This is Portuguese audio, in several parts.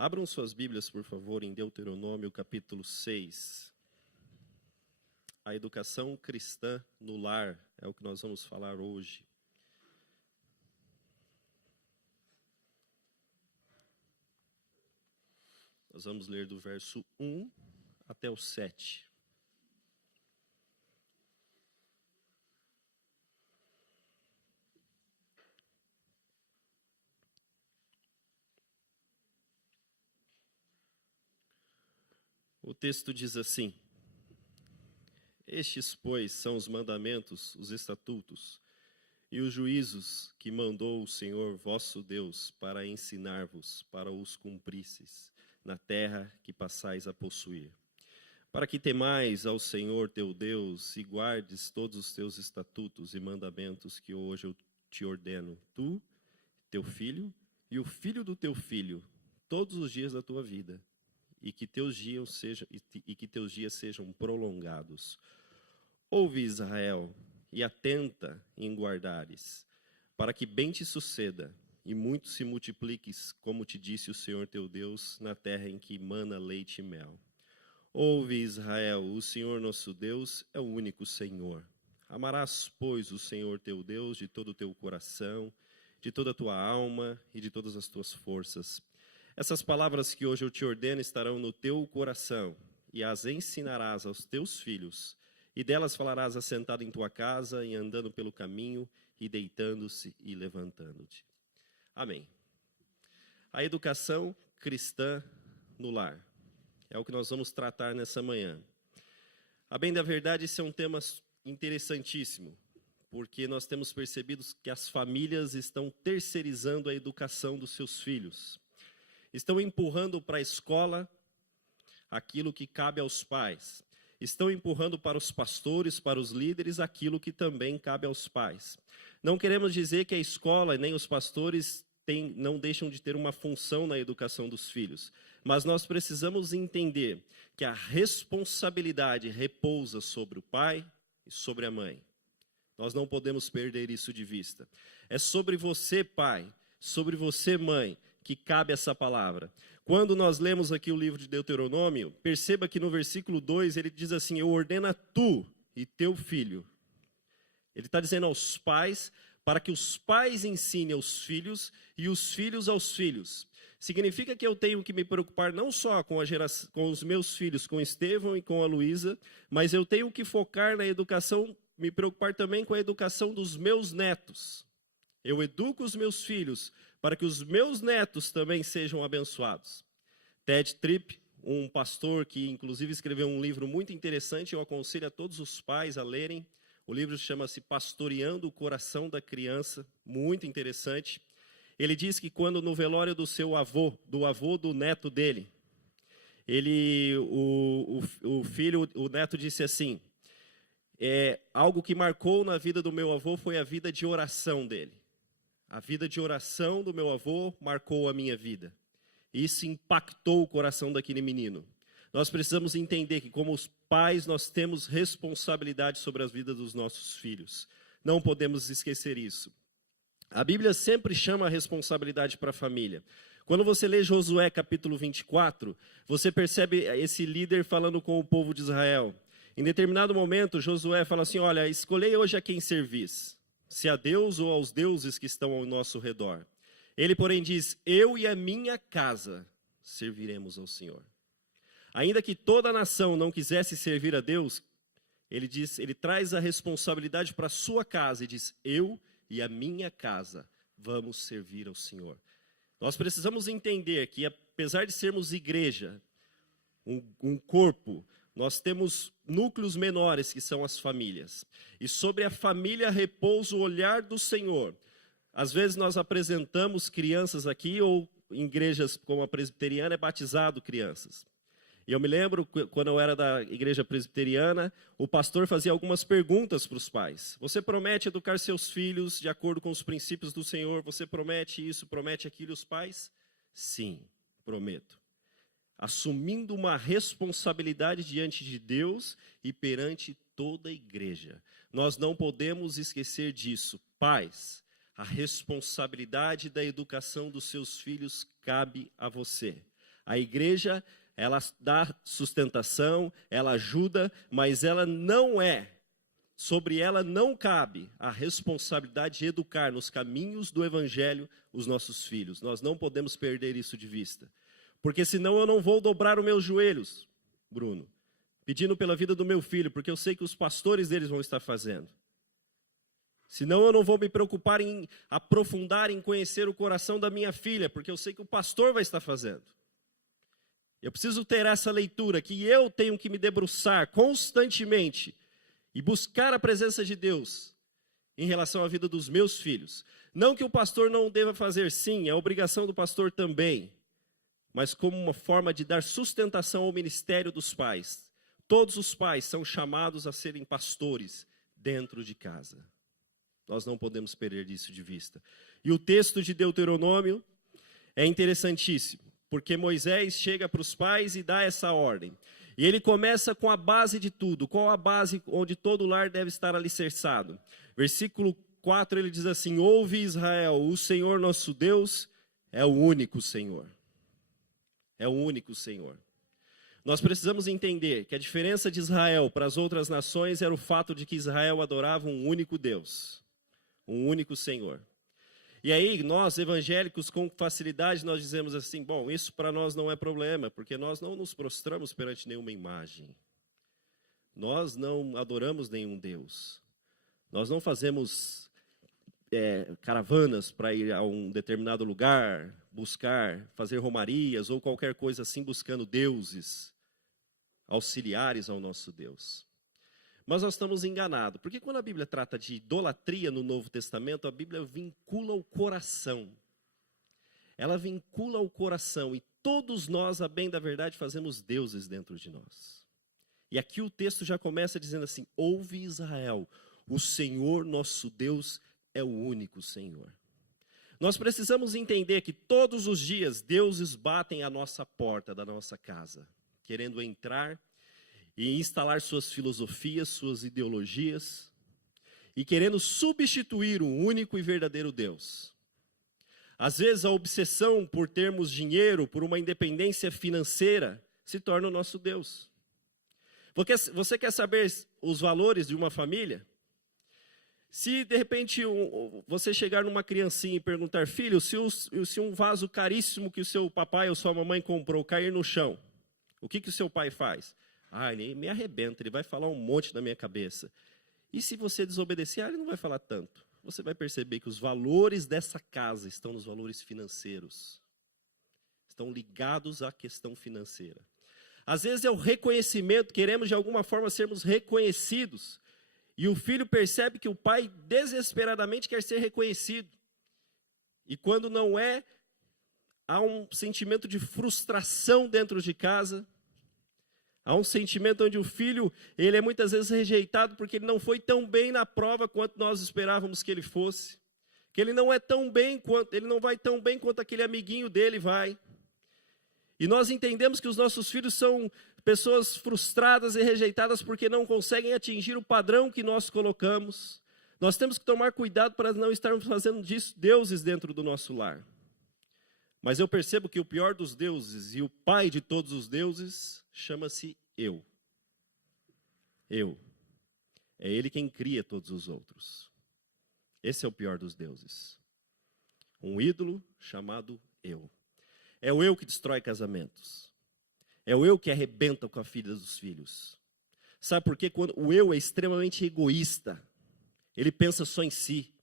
Abram suas Bíblias, por favor, em Deuteronômio, capítulo 6. A educação cristã no lar é o que nós vamos falar hoje. Nós vamos ler do verso 1 até o 7. O texto diz assim: Estes, pois, são os mandamentos, os estatutos e os juízos que mandou o Senhor vosso Deus para ensinar-vos, para os cumprisseis na terra que passais a possuir. Para que temais ao Senhor teu Deus e guardes todos os teus estatutos e mandamentos que hoje eu te ordeno, tu, teu filho e o filho do teu filho, todos os dias da tua vida, e que teus dias sejam prolongados. Ouve, Israel, e atenta em guardares, para que bem te suceda, e muito se multipliques, como te disse o Senhor teu Deus, na terra em que mana leite e mel. Ouve, Israel, o Senhor nosso Deus é o único Senhor. Amarás, pois, o Senhor teu Deus de todo o teu coração, de toda a tua alma e de todas as tuas forças. Essas palavras que hoje eu te ordeno estarão no teu coração, e as ensinarás aos teus filhos, e delas falarás assentado em tua casa, e andando pelo caminho, e deitando-se e levantando-te. Amém. A educação cristã no lar é o que nós vamos tratar nessa manhã. A bem da verdade, esse é um tema interessantíssimo, porque nós temos percebido que as famílias estão terceirizando a educação dos seus filhos. Estão empurrando para a escola aquilo que cabe aos pais. Estão empurrando para os pastores, para os líderes, aquilo que também cabe aos pais. Não queremos dizer que a escola nem os pastores não deixam de ter uma função na educação dos filhos. Mas nós precisamos entender que a responsabilidade repousa sobre o pai e sobre a mãe. Nós não podemos perder isso de vista. É sobre você, pai, sobre você, mãe, que cabe essa palavra. Quando nós lemos aqui o livro de Deuteronômio, perceba que no versículo 2 ele diz assim: eu ordeno a tu e teu filho. Ele está dizendo aos pais, para que os pais ensinem aos filhos e os filhos aos filhos. Significa que eu tenho que me preocupar não só com os meus filhos, com Estevão e com a Luísa, mas eu tenho que focar na educação, me preocupar também com a educação dos meus netos. Eu educo os meus filhos para que os meus netos também sejam abençoados. Ted Tripp, um pastor que inclusive escreveu um livro muito interessante, eu aconselho a todos os pais a lerem. O livro chama-se Pastoreando o Coração da Criança, muito interessante. Ele diz que quando no velório do seu avô, do neto dele, o neto disse assim: algo que marcou na vida do meu avô foi a vida de oração dele. A vida de oração do meu avô marcou a minha vida. Isso impactou o coração daquele menino. Nós precisamos entender que, como os pais, nós temos responsabilidade sobre as vidas dos nossos filhos. Não podemos esquecer isso. A Bíblia sempre chama a responsabilidade para a família. Quando você lê Josué capítulo 24, você percebe esse líder falando com o povo de Israel. Em determinado momento, Josué fala assim: olha, escolhei hoje a quem servis, se a Deus ou aos deuses que estão ao nosso redor. Ele, porém, diz: eu e a minha casa serviremos ao Senhor. Ainda que toda a nação não quisesse servir a Deus, ele traz a responsabilidade para a sua casa e diz: eu e a minha casa vamos servir ao Senhor. Nós precisamos entender que, apesar de sermos igreja, um corpo, nós temos núcleos menores que são as famílias. E sobre a família repousa o olhar do Senhor. Às vezes nós apresentamos crianças aqui, ou em igrejas como a presbiteriana é batizado crianças. E eu me lembro, quando eu era da igreja presbiteriana, o pastor fazia algumas perguntas para os pais. Você promete educar seus filhos de acordo com os princípios do Senhor? Você promete isso, promete aquilo? Os pais? Sim, prometo. Assumindo uma responsabilidade diante de Deus e perante toda a igreja. Nós não podemos esquecer disso. Pais, a responsabilidade da educação dos seus filhos cabe a você. A igreja, ela dá sustentação, ela ajuda, mas ela não é, sobre ela não cabe a responsabilidade de educar nos caminhos do evangelho os nossos filhos. Nós não podemos perder isso de vista. Porque senão eu não vou dobrar os meus joelhos, Bruno, pedindo pela vida do meu filho, porque eu sei que os pastores deles vão estar fazendo. Senão eu não vou me preocupar em aprofundar, em conhecer o coração da minha filha, porque eu sei que o pastor vai estar fazendo. Eu preciso ter essa leitura, que eu tenho que me debruçar constantemente e buscar a presença de Deus em relação à vida dos meus filhos. Não que o pastor não deva fazer, sim, é obrigação do pastor também, mas como uma forma de dar sustentação ao ministério dos pais. Todos os pais são chamados a serem pastores dentro de casa. Nós não podemos perder isso de vista. E o texto de Deuteronômio é interessantíssimo, porque Moisés chega para os pais e dá essa ordem. E ele começa com a base de tudo. Qual a base onde todo lar deve estar alicerçado? Versículo 4, ele diz assim: ouve Israel, o Senhor nosso Deus é o único Senhor. É o único Senhor. Nós precisamos entender que a diferença de Israel para as outras nações era o fato de que Israel adorava um único Deus. Um único Senhor. E aí, nós, evangélicos, com facilidade, nós dizemos assim, bom, isso para nós não é problema, porque nós não nos prostramos perante nenhuma imagem. Nós não adoramos nenhum Deus. Nós não fazemos caravanas para ir a um determinado lugar, buscar, fazer romarias ou qualquer coisa assim, buscando deuses auxiliares ao nosso Deus. Mas nós estamos enganados, porque quando a Bíblia trata de idolatria no Novo Testamento, a Bíblia vincula o coração. Ela vincula o coração e todos nós, a bem da verdade, fazemos deuses dentro de nós. E aqui o texto já começa dizendo assim, ouve Israel, o Senhor nosso Deus é o único Senhor. Nós precisamos entender que todos os dias deuses batem à nossa porta da nossa casa, querendo entrar e instalar suas filosofias, suas ideologias, e querendo substituir o único e verdadeiro Deus. Às vezes a obsessão por termos dinheiro, por uma independência financeira, se torna o nosso Deus. Você quer saber os valores de uma família? Se de repente você chegar numa criancinha e perguntar, filho, se um vaso caríssimo que o seu papai ou sua mamãe comprou cair no chão, o que o seu pai faz? Ele me arrebenta, ele vai falar um monte na minha cabeça. E se você desobedecer, ele não vai falar tanto. Você vai perceber que os valores dessa casa estão nos valores financeiros. Estão ligados à questão financeira. Às vezes é o reconhecimento, queremos de alguma forma sermos reconhecidos. E o filho percebe que o pai desesperadamente quer ser reconhecido. E quando não é, há um sentimento de frustração dentro de casa. Há um sentimento onde o filho, ele é muitas vezes rejeitado porque ele não foi tão bem na prova quanto nós esperávamos que ele fosse. Que ele não é tão bem quanto, ele não vai tão bem quanto aquele amiguinho dele vai. E nós entendemos que os nossos filhos são pessoas frustradas e rejeitadas porque não conseguem atingir o padrão que nós colocamos. Nós temos que tomar cuidado para não estarmos fazendo disso deuses dentro do nosso lar. Mas eu percebo que o pior dos deuses e o pai de todos os deuses chama-se eu. Eu. É ele quem cria todos os outros. Esse é o pior dos deuses. Um ídolo chamado eu. É o eu que destrói casamentos. É o eu que arrebenta com a filha dos filhos. Sabe por quê? Quando o eu é extremamente egoísta. Ele pensa só em si.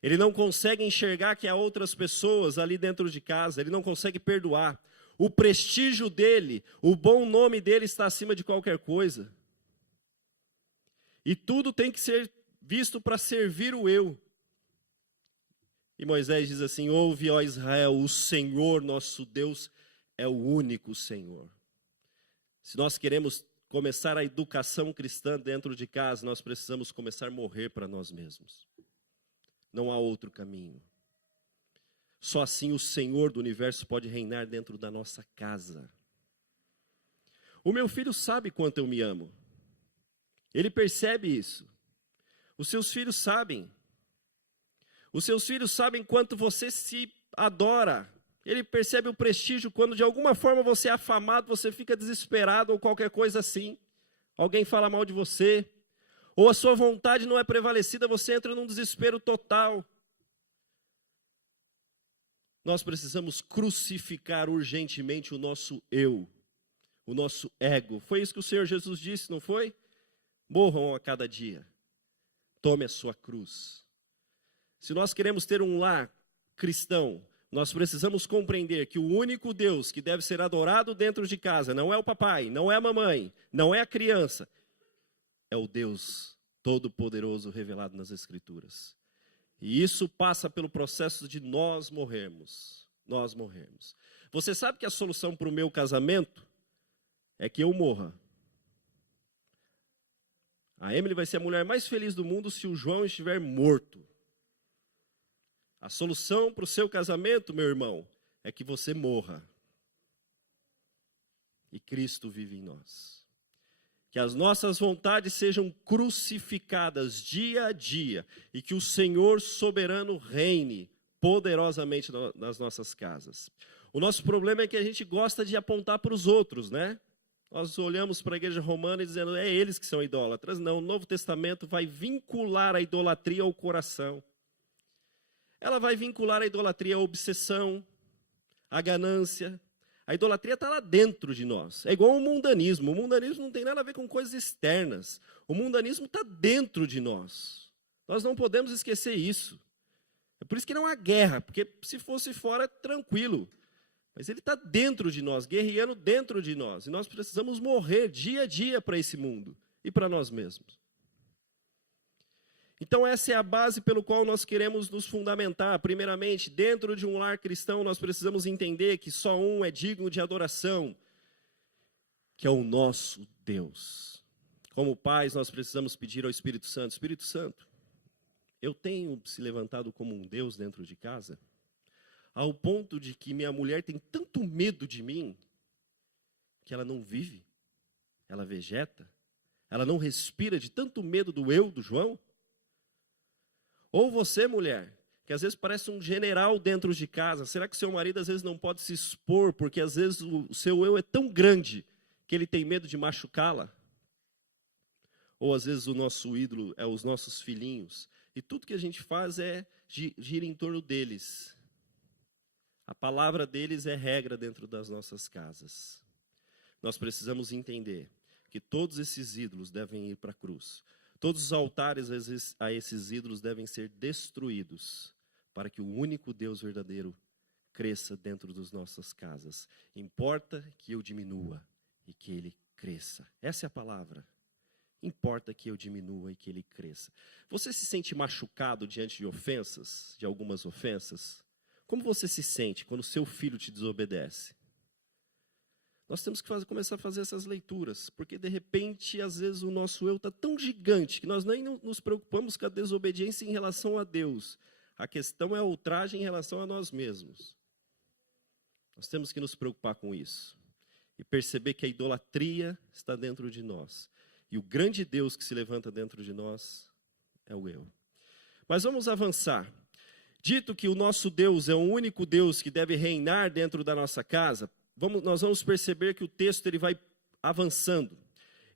Ele não consegue enxergar que há outras pessoas ali dentro de casa. Ele não consegue perdoar. O prestígio dele, o bom nome dele está acima de qualquer coisa. E tudo tem que ser visto para servir o eu. E Moisés diz assim, ouve, ó Israel, o Senhor nosso Deus é o único Senhor. Se nós queremos começar a educação cristã dentro de casa, nós precisamos começar a morrer para nós mesmos. Não há outro caminho. Só assim o Senhor do universo pode reinar dentro da nossa casa. O meu filho sabe quanto eu me amo. Ele percebe isso. Os seus filhos sabem. Os seus filhos sabem quanto você se adora. Ele percebe o prestígio quando de alguma forma você é afamado, você fica desesperado ou qualquer coisa assim. Alguém fala mal de você, ou a sua vontade não é prevalecida, você entra num desespero total. Nós precisamos crucificar urgentemente o nosso eu, o nosso ego. Foi isso que o Senhor Jesus disse, não foi? Morram a cada dia. Tome a sua cruz. Se nós queremos ter um lar cristão, nós precisamos compreender que o único Deus que deve ser adorado dentro de casa não é o papai, não é a mamãe, não é a criança. É o Deus Todo-Poderoso revelado nas Escrituras. E isso passa pelo processo de nós morrermos. Nós morrermos. Você sabe que a solução para o meu casamento é que eu morra. A Emily vai ser a mulher mais feliz do mundo se o João estiver morto. A solução para o seu casamento, meu irmão, é que você morra. E Cristo vive em nós. Que as nossas vontades sejam crucificadas dia a dia. E que o Senhor soberano reine poderosamente nas nossas casas. O nosso problema é que a gente gosta de apontar para os outros, né? Nós olhamos para a igreja romana e dizendo, é eles que são idólatras. Não, o Novo Testamento vai vincular a idolatria ao coração. Ela vai vincular a idolatria à obsessão, à ganância. A idolatria está lá dentro de nós. É igual ao mundanismo. O mundanismo não tem nada a ver com coisas externas. O mundanismo está dentro de nós. Nós não podemos esquecer isso. É por isso que não há guerra, porque se fosse fora, tranquilo. Mas ele está dentro de nós, guerreando dentro de nós. E nós precisamos morrer dia a dia para esse mundo e para nós mesmos. Então essa é a base pelo qual nós queremos nos fundamentar. Primeiramente, dentro de um lar cristão, nós precisamos entender que só um é digno de adoração, que é o nosso Deus. Como pais, nós precisamos pedir ao Espírito Santo, Espírito Santo, eu tenho se levantado como um Deus dentro de casa, ao ponto de que minha mulher tem tanto medo de mim, que ela não vive, ela vegeta, ela não respira de tanto medo do eu, do João. Ou você, mulher, que às vezes parece um general dentro de casa, será que o seu marido às vezes não pode se expor, porque às vezes o seu eu é tão grande que ele tem medo de machucá-la? Ou às vezes o nosso ídolo é os nossos filhinhos, e tudo que a gente faz é gira em torno deles. A palavra deles é regra dentro das nossas casas. Nós precisamos entender que todos esses ídolos devem ir para a cruz. Todos os altares a esses ídolos devem ser destruídos para que o único Deus verdadeiro cresça dentro das nossas casas. Importa que eu diminua e que ele cresça. Essa é a palavra. Importa que eu diminua e que ele cresça. Você se sente machucado diante de ofensas, de algumas ofensas? Como você se sente quando seu filho te desobedece? Nós temos que começar a fazer essas leituras, porque de repente, às vezes, o nosso eu está tão gigante que nós nem nos preocupamos com a desobediência em relação a Deus. A questão é a ultraje em relação a nós mesmos. Nós temos que nos preocupar com isso e perceber que a idolatria está dentro de nós. E o grande Deus que se levanta dentro de nós é o eu. Mas vamos avançar. Dito que o nosso Deus é o único Deus que deve reinar dentro da nossa casa, nós vamos perceber que o texto ele vai avançando.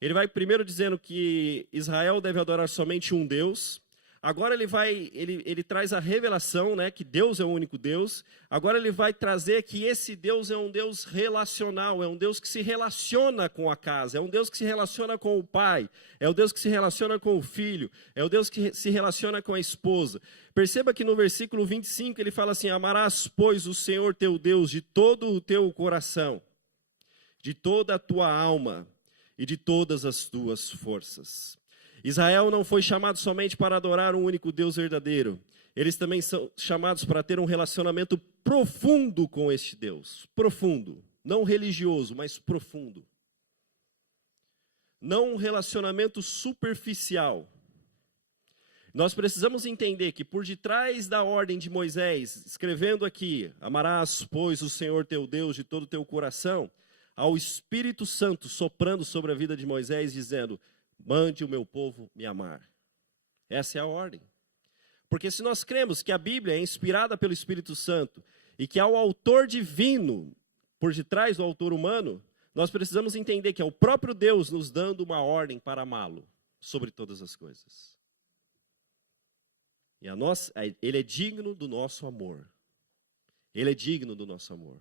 Ele vai primeiro dizendo que Israel deve adorar somente um Deus. Agora ele traz a revelação, né, que Deus é o único Deus. Agora ele vai trazer que esse Deus é um Deus relacional, é um Deus que se relaciona com a casa, é um Deus que se relaciona com o pai, é o Deus que se relaciona com o filho, é o Deus que se relaciona com a esposa. Perceba que no versículo 25 ele fala assim, amarás, pois, o Senhor teu Deus de todo o teu coração, de toda a tua alma e de todas as tuas forças. Israel não foi chamado somente para adorar um único Deus verdadeiro. Eles também são chamados para ter um relacionamento profundo com este Deus. Profundo. Não religioso, mas profundo. Não um relacionamento superficial. Nós precisamos entender que por detrás da ordem de Moisés, escrevendo aqui, amarás, pois, o Senhor teu Deus de todo o teu coração, há o Espírito Santo soprando sobre a vida de Moisés, dizendo, mande o meu povo me amar. Essa é a ordem. Porque se nós cremos que a Bíblia é inspirada pelo Espírito Santo e que há o autor divino por detrás do autor humano, nós precisamos entender que é o próprio Deus nos dando uma ordem para amá-lo sobre todas as coisas. E Ele é digno do nosso amor. Ele é digno do nosso amor.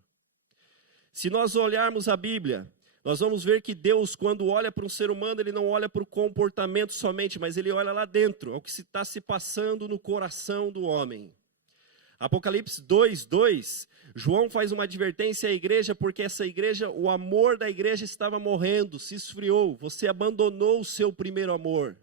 Se nós olharmos a Bíblia, nós vamos ver que Deus, quando olha para um ser humano, Ele não olha para o comportamento somente, mas Ele olha lá dentro, ao que está se passando no coração do homem. Apocalipse 2:2, João faz uma advertência à igreja, porque essa igreja, o amor da igreja estava morrendo, se esfriou, você abandonou o seu primeiro amor.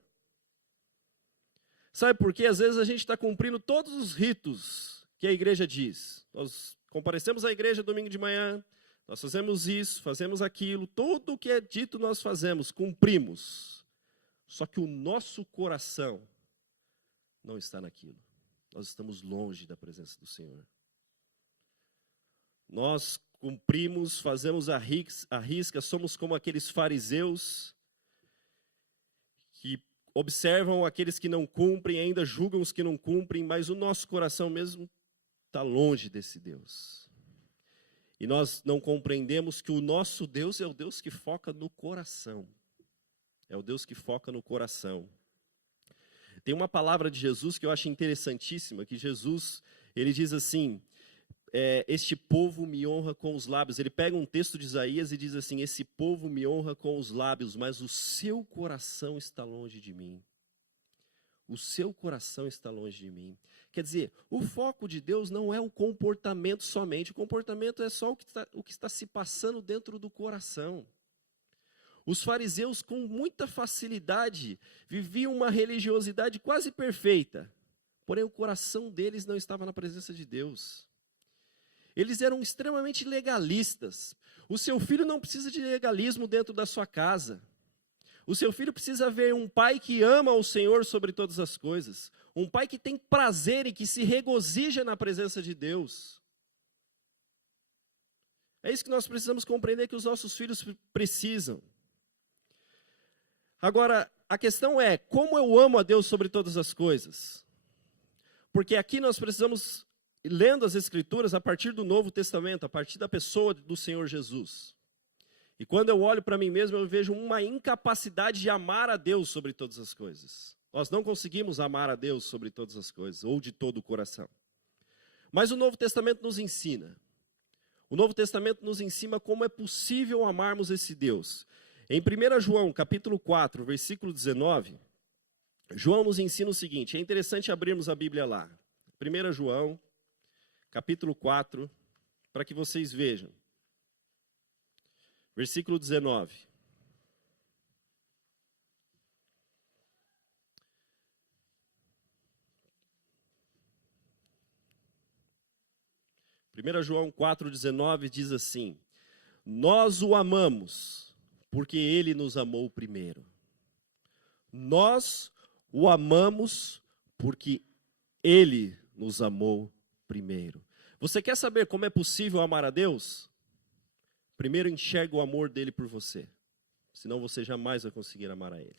Sabe por quê? Às vezes a gente está cumprindo todos os ritos que a igreja diz. Nós comparecemos à igreja domingo de manhã, nós fazemos isso, fazemos aquilo, tudo o que é dito nós fazemos, cumprimos. Só que o nosso coração não está naquilo. Nós estamos longe da presença do Senhor. Nós cumprimos, fazemos a risca, somos como aqueles fariseus que observam aqueles que não cumprem, ainda julgam os que não cumprem, mas o nosso coração mesmo está longe desse Deus. E nós não compreendemos que o nosso Deus é o Deus que foca no coração. É o Deus que foca no coração. Tem uma palavra de Jesus que eu acho interessantíssima, que Jesus, ele diz assim, este povo me honra com os lábios. Ele pega um texto de Isaías e diz assim, esse povo me honra com os lábios, mas o seu coração está longe de mim. O seu coração está longe de mim. Quer dizer, o foco de Deus não é o comportamento somente, o comportamento é só o que está se passando dentro do coração. Os fariseus, com muita facilidade, viviam uma religiosidade quase perfeita, porém o coração deles não estava na presença de Deus. Eles eram extremamente legalistas. O seu filho não precisa de legalismo dentro da sua casa. O seu filho precisa ver um pai que ama o Senhor sobre todas as coisas. Um pai que tem prazer e que se regozija na presença de Deus. É isso que nós precisamos compreender que os nossos filhos precisam. Agora, a questão é, como eu amo a Deus sobre todas as coisas? Porque aqui nós precisamos, lendo as Escrituras, a partir do Novo Testamento, a partir da pessoa do Senhor Jesus. E quando eu olho para mim mesmo, eu vejo uma incapacidade de amar a Deus sobre todas as coisas. Nós não conseguimos amar a Deus sobre todas as coisas, ou de todo o coração. Mas o Novo Testamento nos ensina. O Novo Testamento nos ensina como é possível amarmos esse Deus. Em 1 João, capítulo 4, versículo 19, João nos ensina o seguinte, é interessante abrirmos a Bíblia lá. 1 João, capítulo 4, para que vocês vejam. Versículo 19. João 4,19 diz assim, nós o amamos, porque ele nos amou primeiro. Nós o amamos, porque ele nos amou primeiro. Você quer saber como é possível amar a Deus? Primeiro enxerga o amor dele por você, senão você jamais vai conseguir amar a ele.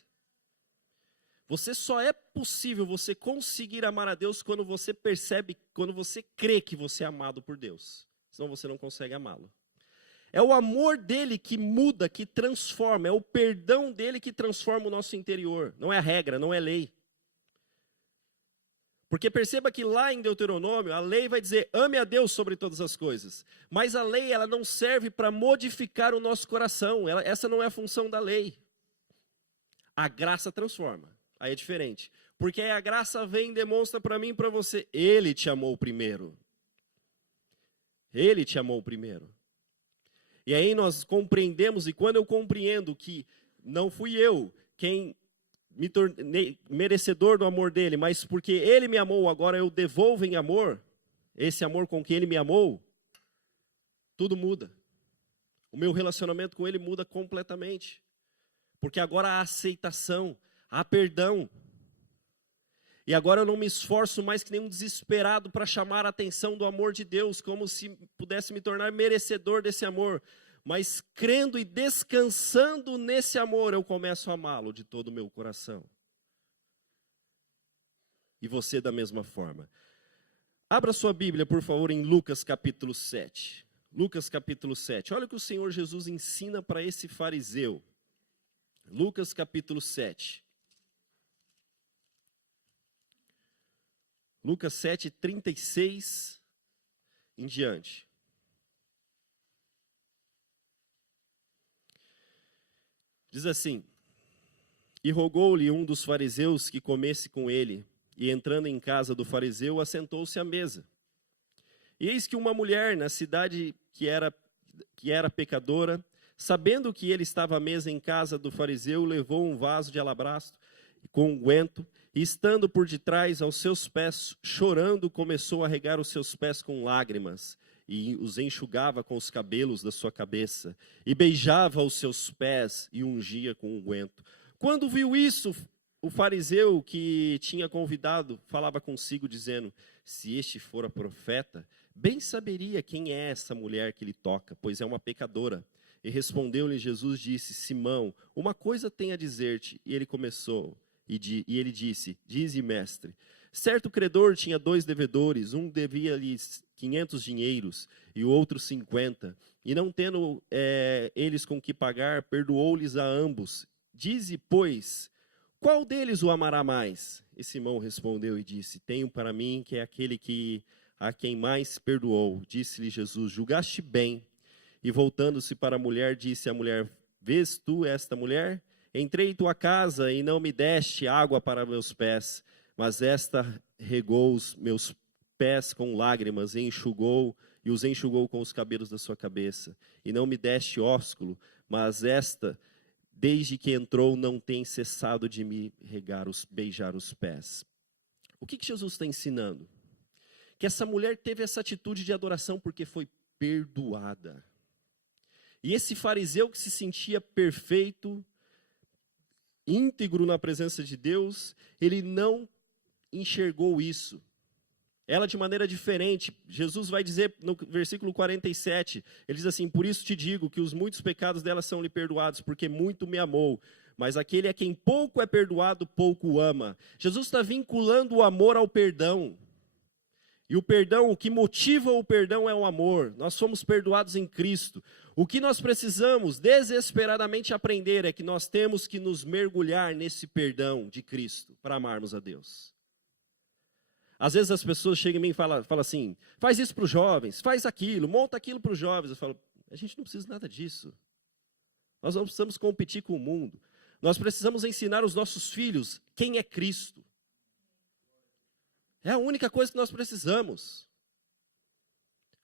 Só é possível você conseguir amar a Deus quando você percebe, quando você crê que você é amado por Deus, senão você não consegue amá-lo. É o amor dele que muda, que transforma, é o perdão dele que transforma o nosso interior, não é regra, não é lei. Porque perceba que lá em Deuteronômio, a lei vai dizer, ame a Deus sobre todas as coisas. Mas a lei, ela não serve para modificar o nosso coração. Essa não é a função da lei. A graça transforma. Aí é diferente. Porque aí a graça vem e demonstra para mim e para você, ele te amou primeiro. Ele te amou primeiro. E aí nós compreendemos, e quando eu compreendo que não fui eu quem me tornei merecedor do amor dele, mas porque ele me amou, agora eu devolvo em amor, esse amor com que ele me amou, tudo muda. O meu relacionamento com ele muda completamente. Porque agora há aceitação, há perdão. E agora eu não me esforço mais que nenhum desesperado para chamar a atenção do amor de Deus, como se pudesse me tornar merecedor desse amor. Mas crendo e descansando nesse amor, eu começo a amá-lo de todo o meu coração. E você da mesma forma. Abra sua Bíblia, por favor, em Lucas capítulo 7. Lucas capítulo 7. Olha o que o Senhor Jesus ensina para esse fariseu. Lucas capítulo 7. Lucas 7, 36 em diante. Diz assim: E rogou-lhe um dos fariseus que comesse com ele, e entrando em casa do fariseu, assentou-se à mesa. E eis que uma mulher na cidade que era pecadora, sabendo que ele estava à mesa em casa do fariseu, levou um vaso de alabastro com unguento, e estando por detrás aos seus pés, chorando, começou a regar os seus pés com lágrimas, e os enxugava com os cabelos da sua cabeça, e beijava os seus pés e ungia com unguento. Quando viu isso, o fariseu que tinha convidado falava consigo, dizendo: se este fora profeta, bem saberia quem é essa mulher que lhe toca, pois é uma pecadora. E respondeu-lhe Jesus, disse: Simão, uma coisa tenho a dizer-te. E ele começou, e ele disse: Dize, mestre. Certo credor tinha 2 devedores, um devia-lhes 500 dinheiros e o outro 50. E não tendo eles com que pagar, perdoou-lhes a ambos. Dize, pois, qual deles o amará mais? E Simão respondeu e disse: Tenho para mim que é aquele a quem mais perdoou. Disse-lhe Jesus: Julgaste bem. E voltando-se para a mulher, disse à mulher: Vês tu esta mulher? Entrei em tua casa e não me deste água para meus pés, mas esta regou os meus pés com lágrimas e os enxugou com os cabelos da sua cabeça. E não me deste ósculo, mas esta, desde que entrou, não tem cessado de me beijar os pés. O que Jesus está ensinando? Que essa mulher teve essa atitude de adoração porque foi perdoada. E esse fariseu que se sentia perfeito, íntegro na presença de Deus, ele não enxergou isso. Ela de maneira diferente. Jesus vai dizer no versículo 47, ele diz assim: Por isso te digo que os muitos pecados dela são lhe perdoados, porque muito me amou. Mas aquele a quem pouco é perdoado, pouco ama. Jesus está vinculando o amor ao perdão. E o perdão, o que motiva o perdão é o amor. Nós somos perdoados em Cristo. O que nós precisamos desesperadamente aprender é que nós temos que nos mergulhar nesse perdão de Cristo para amarmos a Deus. Às vezes as pessoas chegam em mim e falam assim: faz isso para os jovens, faz aquilo, monta aquilo para os jovens. Eu falo: a gente não precisa nada disso. Nós não precisamos competir com o mundo. Nós precisamos ensinar os nossos filhos quem é Cristo. É a única coisa que nós precisamos.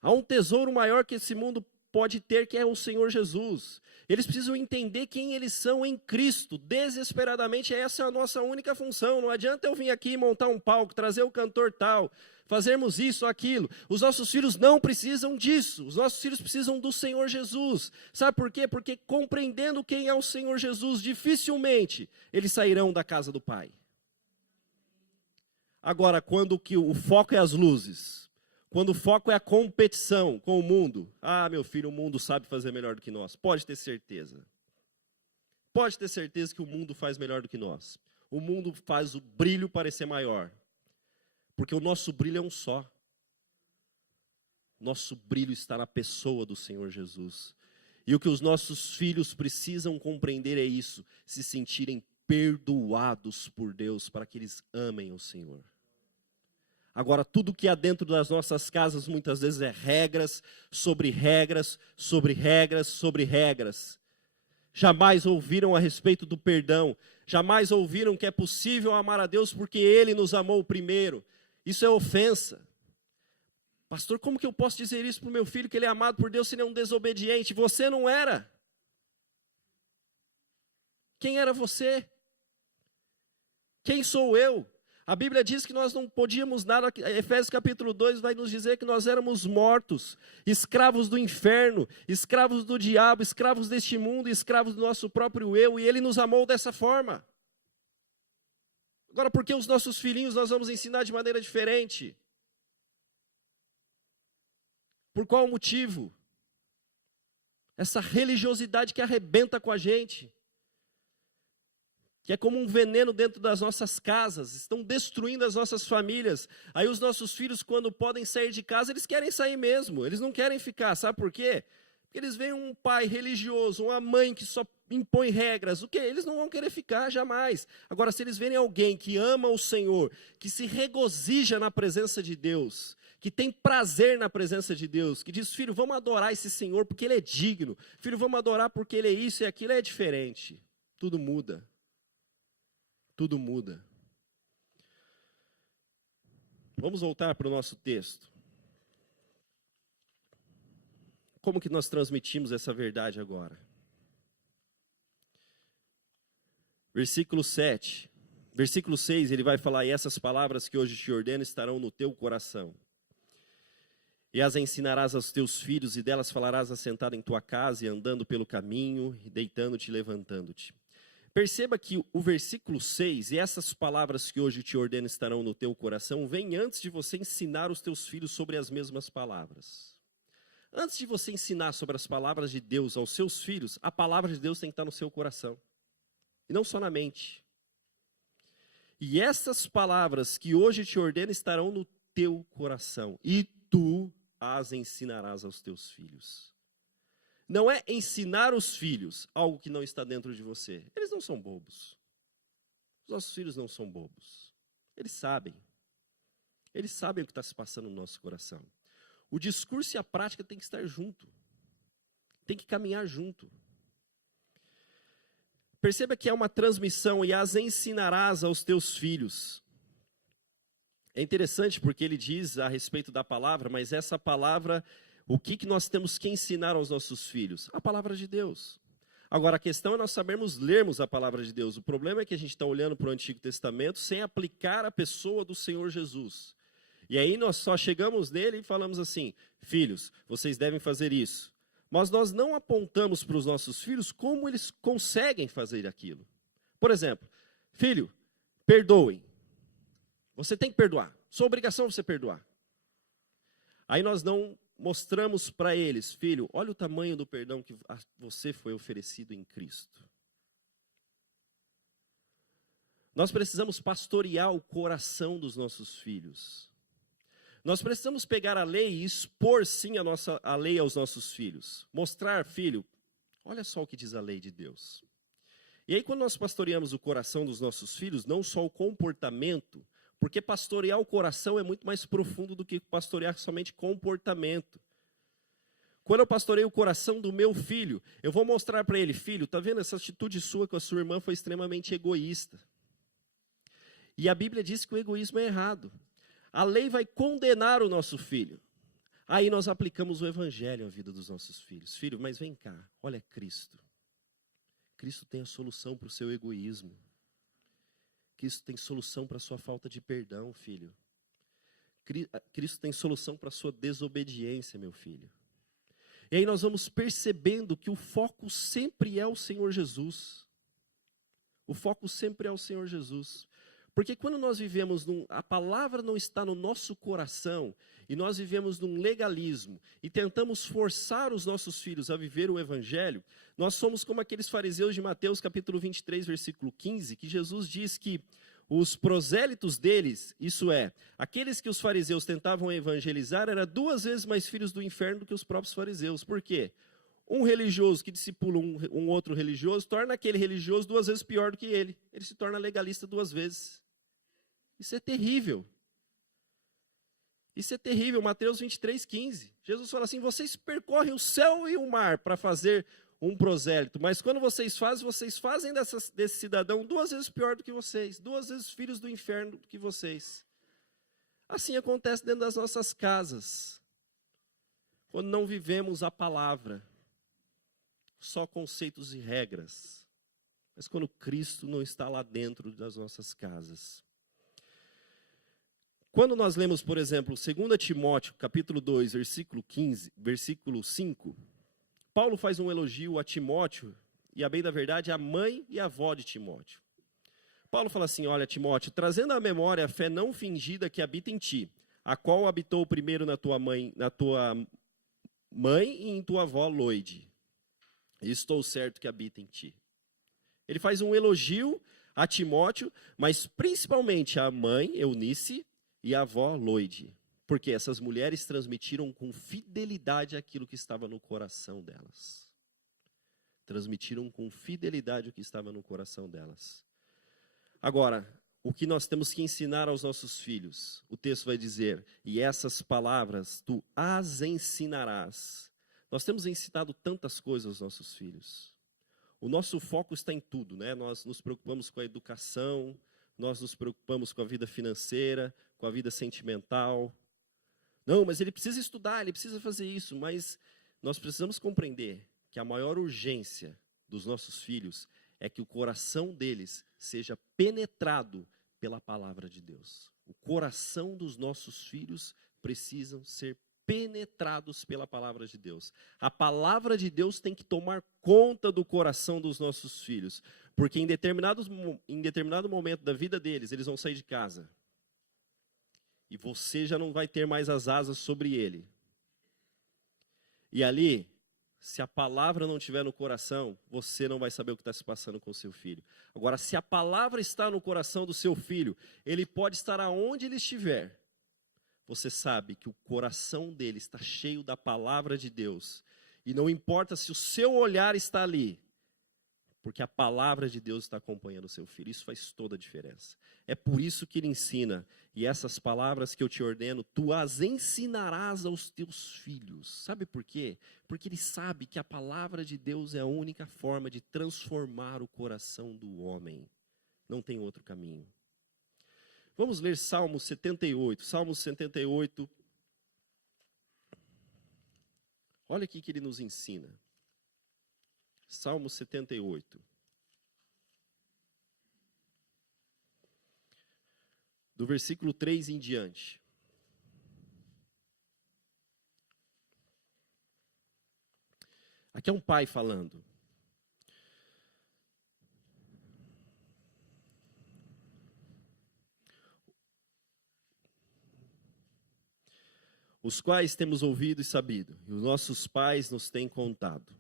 Há um tesouro maior que esse mundo pode ter, que é o Senhor Jesus. Eles precisam entender quem eles são em Cristo. Desesperadamente, essa é a nossa única função. Não adianta eu vir aqui montar um palco, trazer o cantor tal, fazermos isso, aquilo. Os nossos filhos não precisam disso. Os nossos filhos precisam do Senhor Jesus. Sabe por quê? Porque compreendendo quem é o Senhor Jesus, dificilmente eles sairão da casa do Pai. Agora, quando o foco é as luzes, quando o foco é a competição com o mundo, meu filho, o mundo sabe fazer melhor do que nós. Pode ter certeza. Pode ter certeza que o mundo faz melhor do que nós. O mundo faz o brilho parecer maior. Porque o nosso brilho é um só. Nosso brilho está na pessoa do Senhor Jesus. E o que os nossos filhos precisam compreender é isso: se sentirem perdoados por Deus para que eles amem o Senhor. Agora, tudo que há dentro das nossas casas muitas vezes é regras, sobre regras, sobre regras, sobre regras. Jamais ouviram a respeito do perdão. Jamais ouviram que é possível amar a Deus porque Ele nos amou primeiro. Isso é ofensa. Pastor, como que eu posso dizer isso para o meu filho, que ele é amado por Deus, se ele é um desobediente? Você não era. Quem era você? Quem sou eu? A Bíblia diz que nós não podíamos nada. Efésios capítulo 2 vai nos dizer que nós éramos mortos, escravos do inferno, escravos do diabo, escravos deste mundo, escravos do nosso próprio eu, e Ele nos amou dessa forma. Agora, por que os nossos filhinhos nós vamos ensinar de maneira diferente? Por qual motivo? Essa religiosidade que arrebenta com a gente. que é como um veneno dentro das nossas casas, estão destruindo as nossas famílias. Aí os nossos filhos, quando podem sair de casa, eles querem sair mesmo, eles não querem ficar, sabe por quê? Porque eles veem um pai religioso, uma mãe que só impõe regras, o quê? Eles não vão querer ficar jamais. Agora, se eles verem alguém que ama o Senhor, que se regozija na presença de Deus, que tem prazer na presença de Deus, que diz, filho, vamos adorar esse Senhor porque Ele é digno, filho, vamos adorar porque Ele é isso e aquilo, é diferente. Tudo muda. Tudo muda. Vamos voltar para o nosso texto. Como que nós transmitimos essa verdade agora? Versículo 7. Versículo 6, ele vai falar, e essas palavras que hoje te ordeno estarão no teu coração. E as ensinarás aos teus filhos, e delas falarás assentado em tua casa, e andando pelo caminho, e deitando-te e levantando-te. Perceba que o versículo 6, e essas palavras que hoje te ordeno estarão no teu coração, vem antes de você ensinar os teus filhos sobre as mesmas palavras. Antes de você ensinar sobre as palavras de Deus aos seus filhos, a palavra de Deus tem que estar no seu coração. E não só na mente. E essas palavras que hoje te ordeno estarão no teu coração. E tu as ensinarás aos teus filhos. Não é ensinar os filhos algo que não está dentro de você. Eles não são bobos. Os nossos filhos não são bobos. Eles sabem. Eles sabem o que está se passando no nosso coração. O discurso e a prática tem que estar junto. Tem que caminhar junto. Perceba que é uma transmissão e as ensinarás aos teus filhos. É interessante porque ele diz a respeito da palavra, mas essa palavra, o que nós temos que ensinar aos nossos filhos? A palavra de Deus. Agora, a questão é nós sabermos lermos a palavra de Deus. O problema é que a gente está olhando para o Antigo Testamento sem aplicar a pessoa do Senhor Jesus. E aí nós só chegamos nele e falamos assim, filhos, vocês devem fazer isso. Mas nós não apontamos para os nossos filhos como eles conseguem fazer aquilo. Por exemplo, filho, perdoem. Você tem que perdoar. Sua obrigação é você perdoar. Aí nós não mostramos para eles, filho, olha o tamanho do perdão que você foi oferecido em Cristo. Nós precisamos pastorear o coração dos nossos filhos. Nós precisamos pegar a lei e expor sim a lei aos nossos filhos. Mostrar, filho, olha só o que diz a lei de Deus. E aí quando nós pastoreamos o coração dos nossos filhos, não só o comportamento, porque pastorear o coração é muito mais profundo do que pastorear somente comportamento. Quando eu pastoreio o coração do meu filho, eu vou mostrar para ele, filho, está vendo essa atitude sua com a sua irmã foi extremamente egoísta. E a Bíblia diz que o egoísmo é errado. A lei vai condenar o nosso filho. Aí nós aplicamos o evangelho à vida dos nossos filhos. Filho, mas vem cá, olha Cristo. Cristo tem a solução para o seu egoísmo. Cristo tem solução para a sua falta de perdão, filho. Cristo tem solução para a sua desobediência, meu filho. E aí nós vamos percebendo que o foco sempre é o Senhor Jesus. O foco sempre é o Senhor Jesus. Porque quando nós vivemos, a palavra não está no nosso coração, e nós vivemos num legalismo, e tentamos forçar os nossos filhos a viver o evangelho, nós somos como aqueles fariseus de Mateus capítulo 23, versículo 15, que Jesus diz que os prosélitos deles, isso é, aqueles que os fariseus tentavam evangelizar, eram 2 vezes mais filhos do inferno do que os próprios fariseus. Por quê? Um religioso que discipula um outro religioso, torna aquele religioso 2 vezes pior do que ele. Ele se torna legalista 2 vezes. Isso é terrível. Isso é terrível. Mateus 23, 15. Jesus fala assim, vocês percorrem o céu e o mar para fazer um prosélito, mas quando vocês fazem desse cidadão 2 vezes pior do que vocês, 2 vezes filhos do inferno do que vocês. Assim acontece dentro das nossas casas. Quando não vivemos a palavra, só conceitos e regras. Mas quando Cristo não está lá dentro das nossas casas. Quando nós lemos, por exemplo, 2 Timóteo, capítulo 2, versículo 5, Paulo faz um elogio a Timóteo, e a bem da verdade, a mãe e a avó de Timóteo. Paulo fala assim, olha Timóteo, trazendo à memória a fé não fingida que habita em ti, a qual habitou primeiro na tua mãe e em tua avó Loide. Estou certo que habita em ti. Ele faz um elogio a Timóteo, mas principalmente à mãe, Eunice, e à avó, Loide. Porque essas mulheres transmitiram com fidelidade aquilo que estava no coração delas. Transmitiram com fidelidade o que estava no coração delas. Agora, o que nós temos que ensinar aos nossos filhos? O texto vai dizer, e essas palavras tu as ensinarás. Nós temos ensinado tantas coisas aos nossos filhos. O nosso foco está em tudo, né? Nós nos preocupamos com a educação, nós nos preocupamos com a vida financeira, com a vida sentimental. Não, mas ele precisa estudar, ele precisa fazer isso, mas nós precisamos compreender que a maior urgência dos nossos filhos é que o coração deles seja penetrado pela palavra de Deus. O coração dos nossos filhos precisam ser penetrados pela palavra de Deus. A palavra de Deus tem que tomar conta do coração dos nossos filhos, porque em determinado momento da vida deles, eles vão sair de casa. E você já não vai ter mais as asas sobre ele. E ali, se a palavra não estiver no coração, você não vai saber o que está se passando com o seu filho. Agora, se a palavra está no coração do seu filho, ele pode estar aonde ele estiver. Você sabe que o coração dele está cheio da palavra de Deus. E não importa se o seu olhar está ali, porque a palavra de Deus está acompanhando o seu filho. Isso faz toda a diferença. É por isso que ele ensina. E essas palavras que eu te ordeno, tu as ensinarás aos teus filhos. Sabe por quê? Porque ele sabe que a palavra de Deus é a única forma de transformar o coração do homem. Não tem outro caminho. Vamos ler Salmo 78. Salmo 78. Olha o que ele nos ensina. Salmo 78. Do versículo 3 em diante. Aqui é um pai falando. Os quais temos ouvido e sabido, e os nossos pais nos têm contado.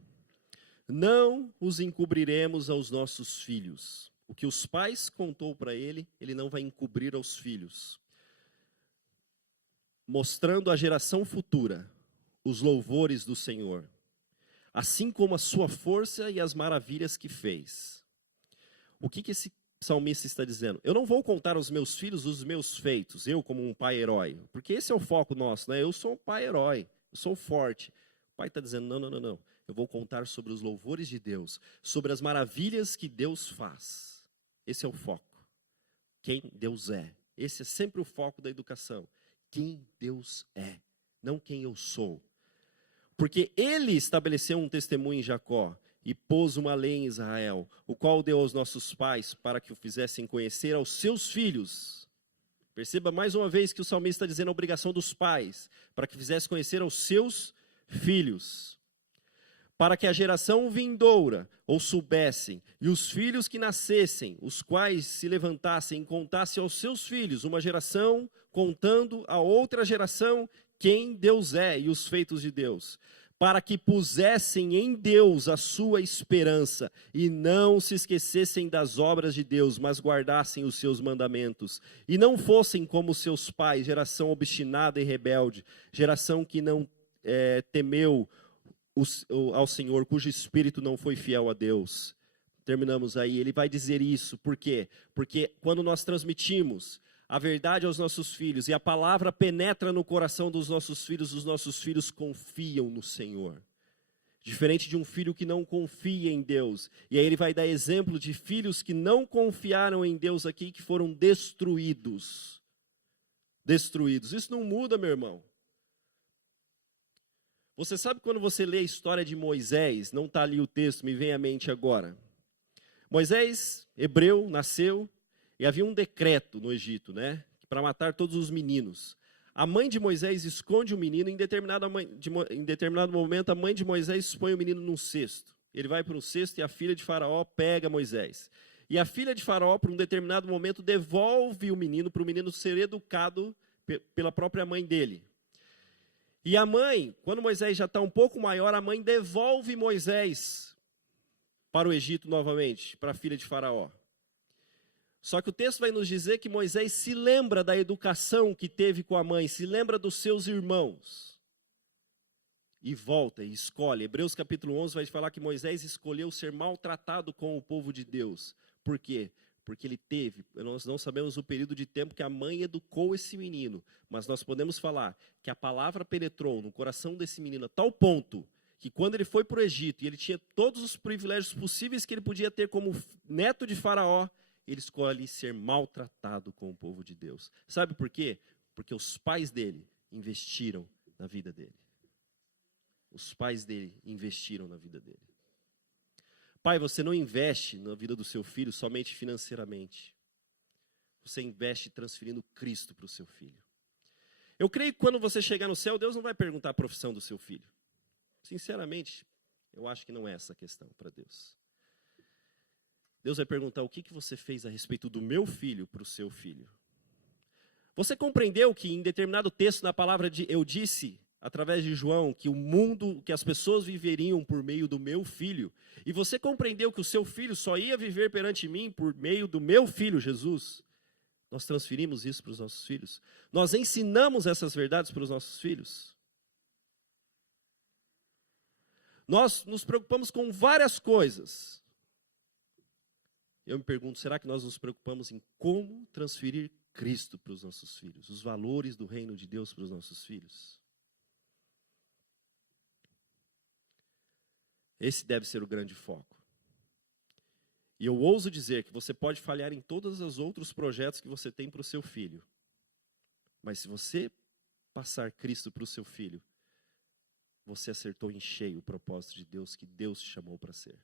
Não os encobriremos aos nossos filhos. O que os pais contou para ele, ele não vai encobrir aos filhos. Mostrando à geração futura os louvores do Senhor, assim como a sua força e as maravilhas que fez. O que esse salmista está dizendo? Eu não vou contar aos meus filhos os meus feitos, eu como um pai herói, porque esse é o foco nosso, né? Eu sou um pai herói, eu sou forte. O pai está dizendo, não. Eu vou contar sobre os louvores de Deus, sobre as maravilhas que Deus faz. Esse é o foco. Quem Deus é. Esse é sempre o foco da educação. Quem Deus é, não quem eu sou. Porque ele estabeleceu um testemunho em Jacó e pôs uma lei em Israel, o qual deu aos nossos pais para que o fizessem conhecer aos seus filhos. Perceba mais uma vez que o salmista está dizendo a obrigação dos pais, para que fizesse conhecer aos seus filhos. Para que a geração vindoura ou soubessem, e os filhos que nascessem, os quais se levantassem e contassem aos seus filhos, uma geração contando a outra geração quem Deus é e os feitos de Deus. Para que pusessem em Deus a sua esperança e não se esquecessem das obras de Deus, mas guardassem os seus mandamentos. E não fossem como seus pais, geração obstinada e rebelde, geração que não temeu ao Senhor, cujo espírito não foi fiel a Deus. Terminamos aí, ele vai dizer isso, por quê? Porque quando nós transmitimos a verdade aos nossos filhos e a palavra penetra no coração dos nossos filhos, os nossos filhos confiam no Senhor. Diferente de um filho que não confia em Deus. E aí ele vai dar exemplo de filhos que não confiaram em Deus aqui, que foram destruídos. Destruídos. Isso não muda, meu irmão. Você sabe quando você lê a história de Moisés, não está ali o texto, me vem à mente agora. Moisés, hebreu, nasceu, e havia um decreto no Egito, né, para matar todos os meninos. A mãe de Moisés esconde o menino, em determinado momento a mãe de Moisés põe o menino num cesto. Ele vai para um cesto e a filha de Faraó pega Moisés. E a filha de Faraó, por um determinado momento, devolve o menino para o menino ser educado pela própria mãe dele. E a mãe, quando Moisés já está um pouco maior, a mãe devolve Moisés para o Egito novamente, para a filha de Faraó. Só que o texto vai nos dizer que Moisés se lembra da educação que teve com a mãe, se lembra dos seus irmãos. E volta e escolhe. Hebreus capítulo 11 vai falar que Moisés escolheu ser maltratado com o povo de Deus. Por quê? Porque ele teve, nós não sabemos o período de tempo que a mãe educou esse menino, mas nós podemos falar que a palavra penetrou no coração desse menino a tal ponto que quando ele foi para o Egito e ele tinha todos os privilégios possíveis que ele podia ter como neto de Faraó, ele escolhe ser maltratado com o povo de Deus. Sabe por quê? Porque os pais dele investiram na vida dele. Os pais dele investiram na vida dele. Pai, você não investe na vida do seu filho somente financeiramente. Você investe transferindo Cristo para o seu filho. Eu creio que quando você chegar no céu, Deus não vai perguntar a profissão do seu filho. Sinceramente, eu acho que não é essa a questão para Deus. Deus vai perguntar o que você fez a respeito do meu filho para o seu filho. Você compreendeu que em determinado texto na palavra eu disse, através de João, que o mundo, que as pessoas viveriam por meio do meu filho. E você compreendeu que o seu filho só ia viver perante mim por meio do meu filho, Jesus. Nós transferimos isso para os nossos filhos. Nós ensinamos essas verdades para os nossos filhos. Nós nos preocupamos com várias coisas. Eu me pergunto, será que nós nos preocupamos em como transferir Cristo para os nossos filhos? Os valores do reino de Deus para os nossos filhos? Esse deve ser o grande foco. E eu ouso dizer que você pode falhar em todos os outros projetos que você tem para o seu filho. Mas se você passar Cristo para o seu filho, você acertou em cheio o propósito de Deus que Deus te chamou para ser.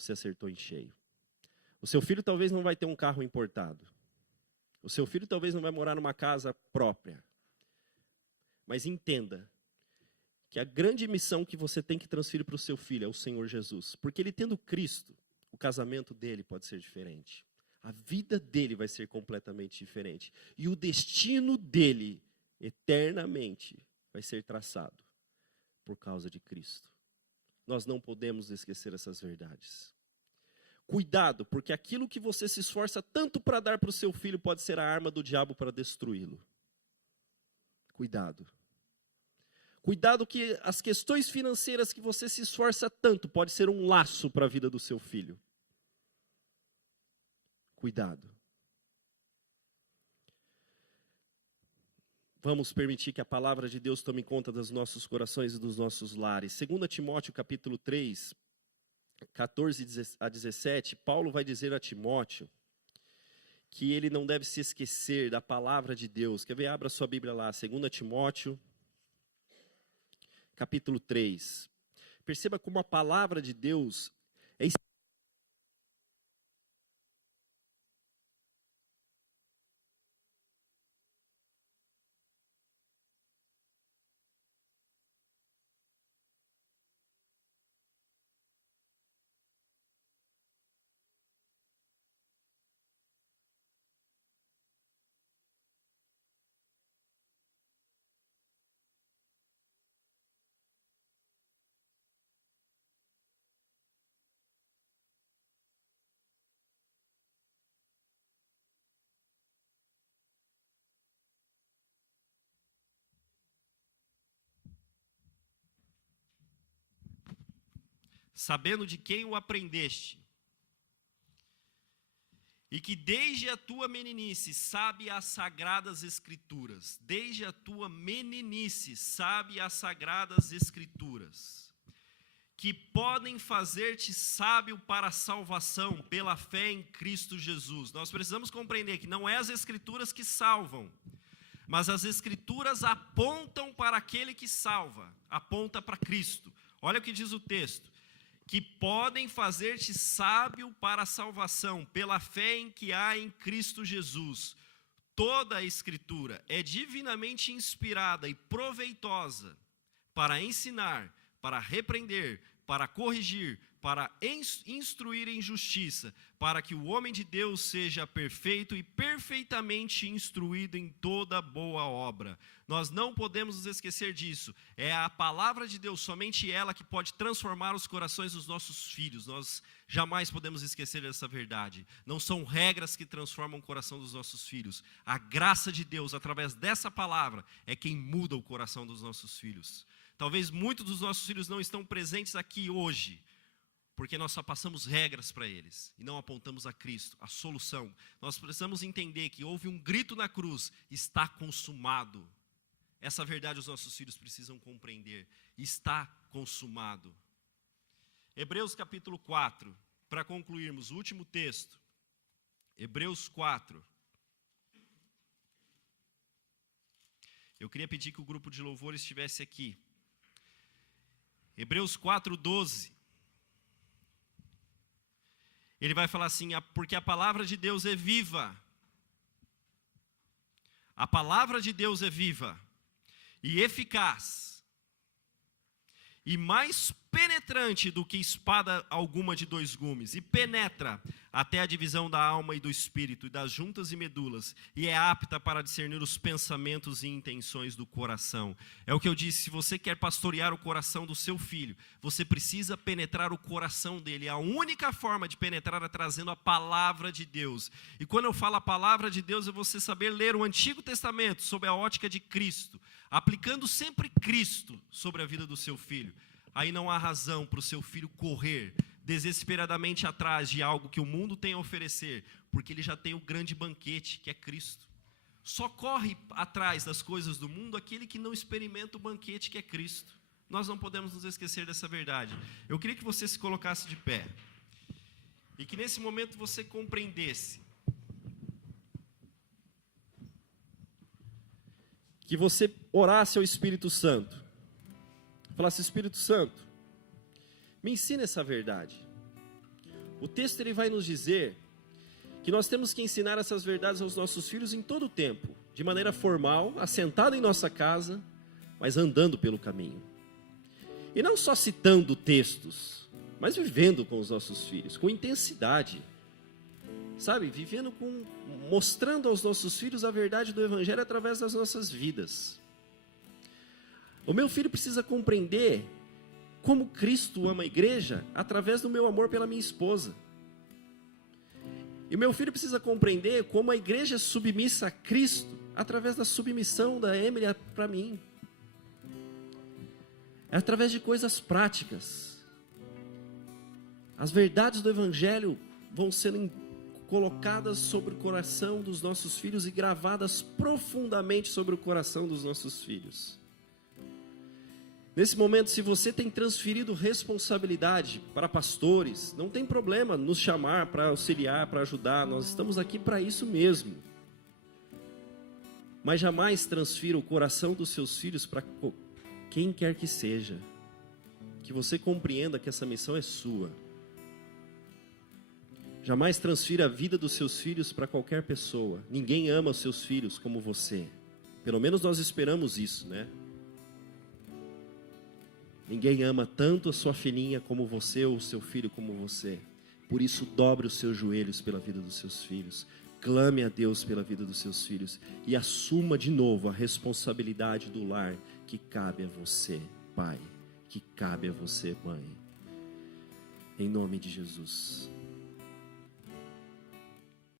Você acertou em cheio. O seu filho talvez não vai ter um carro importado. O seu filho talvez não vai morar numa casa própria. Mas entenda que a grande missão que você tem que transferir para o seu filho é o Senhor Jesus. Porque ele tendo Cristo, o casamento dele pode ser diferente. A vida dele vai ser completamente diferente. E o destino dele, eternamente, vai ser traçado por causa de Cristo. Nós não podemos esquecer essas verdades. Cuidado, porque aquilo que você se esforça tanto para dar para o seu filho pode ser a arma do diabo para destruí-lo. Cuidado. Cuidado que as questões financeiras que você se esforça tanto pode ser um laço para a vida do seu filho. Cuidado. Vamos permitir que a palavra de Deus tome conta dos nossos corações e dos nossos lares. 2 Timóteo capítulo 3, 14 a 17, Paulo vai dizer a Timóteo que ele não deve se esquecer da palavra de Deus. Quer ver? Abra sua Bíblia lá, 2 Timóteo capítulo 3. Perceba como a palavra de Deus é sabendo de quem o aprendeste, e que desde a tua meninice sabe as sagradas escrituras, desde a tua meninice sabe as sagradas escrituras, que podem fazer-te sábio para a salvação pela fé em Cristo Jesus. Nós precisamos compreender que não é as escrituras que salvam, mas as escrituras apontam para aquele que salva, aponta para Cristo. Olha o que diz o texto. Que podem fazer-te sábio para a salvação, pela fé em que há em Cristo Jesus. Toda a Escritura é divinamente inspirada e proveitosa para ensinar, para repreender, para corrigir, para instruir em justiça, para que o homem de Deus seja perfeito e perfeitamente instruído em toda boa obra. Nós não podemos nos esquecer disso. É a palavra de Deus, somente ela, que pode transformar os corações dos nossos filhos. Nós jamais podemos esquecer dessa verdade. Não são regras que transformam o coração dos nossos filhos. A graça de Deus, através dessa palavra, é quem muda o coração dos nossos filhos. Talvez muitos dos nossos filhos não estão presentes aqui hoje, porque nós só passamos regras para eles e não apontamos a Cristo, a solução. Nós precisamos entender que houve um grito na cruz: está consumado. Essa verdade os nossos filhos precisam compreender: está consumado. Hebreus capítulo 4, para concluirmos, o último texto. Hebreus 4. Eu queria pedir que o grupo de louvor estivesse aqui. Hebreus 4:12. Ele vai falar assim: porque a palavra de Deus é viva. A palavra de Deus é viva e eficaz, e mais penetrante do que espada alguma de 2 gumes, e penetra até a divisão da alma e do espírito, e das juntas e medulas, e é apta para discernir os pensamentos e intenções do coração. É o que eu disse: se você quer pastorear o coração do seu filho, você precisa penetrar o coração dele. A única forma de penetrar é trazendo a palavra de Deus. E quando eu falo a palavra de Deus, é você saber ler o Antigo Testamento sob a ótica de Cristo, aplicando sempre Cristo sobre a vida do seu filho. Aí não há razão para o seu filho correr desesperadamente atrás de algo que o mundo tem a oferecer, porque ele já tem o grande banquete, que é Cristo. Só corre atrás das coisas do mundo aquele que não experimenta o banquete, que é Cristo. Nós não podemos nos esquecer dessa verdade. Eu queria que você se colocasse de pé, e que nesse momento você compreendesse, que você orasse ao Espírito Santo, falasse: Espírito Santo, me ensina essa verdade. O texto ele vai nos dizer que nós temos que ensinar essas verdades aos nossos filhos em todo o tempo, de maneira formal, assentado em nossa casa, mas andando pelo caminho. E não só citando textos, mas vivendo com os nossos filhos, com intensidade. Sabe, mostrando aos nossos filhos a verdade do Evangelho através das nossas vidas. O meu filho precisa compreender como Cristo ama a igreja através do meu amor pela minha esposa. E o meu filho precisa compreender como a igreja é submissa a Cristo através da submissão da Emily para mim. É através de coisas práticas. As verdades do Evangelho vão sendo colocadas sobre o coração dos nossos filhos e gravadas profundamente sobre o coração dos nossos filhos. Nesse momento, se você tem transferido responsabilidade para pastores, não tem problema nos chamar para auxiliar, para ajudar. Nós estamos aqui para isso mesmo. Mas jamais transfira o coração dos seus filhos para quem quer que seja. Que você compreenda que essa missão é sua. Jamais transfira a vida dos seus filhos para qualquer pessoa. Ninguém ama os seus filhos como você. Pelo menos nós esperamos isso, né? Ninguém ama tanto a sua filhinha como você, ou o seu filho como você. Por isso, dobre os seus joelhos pela vida dos seus filhos. Clame a Deus pela vida dos seus filhos. E assuma de novo a responsabilidade do lar que cabe a você, pai. Que cabe a você, mãe. Em nome de Jesus.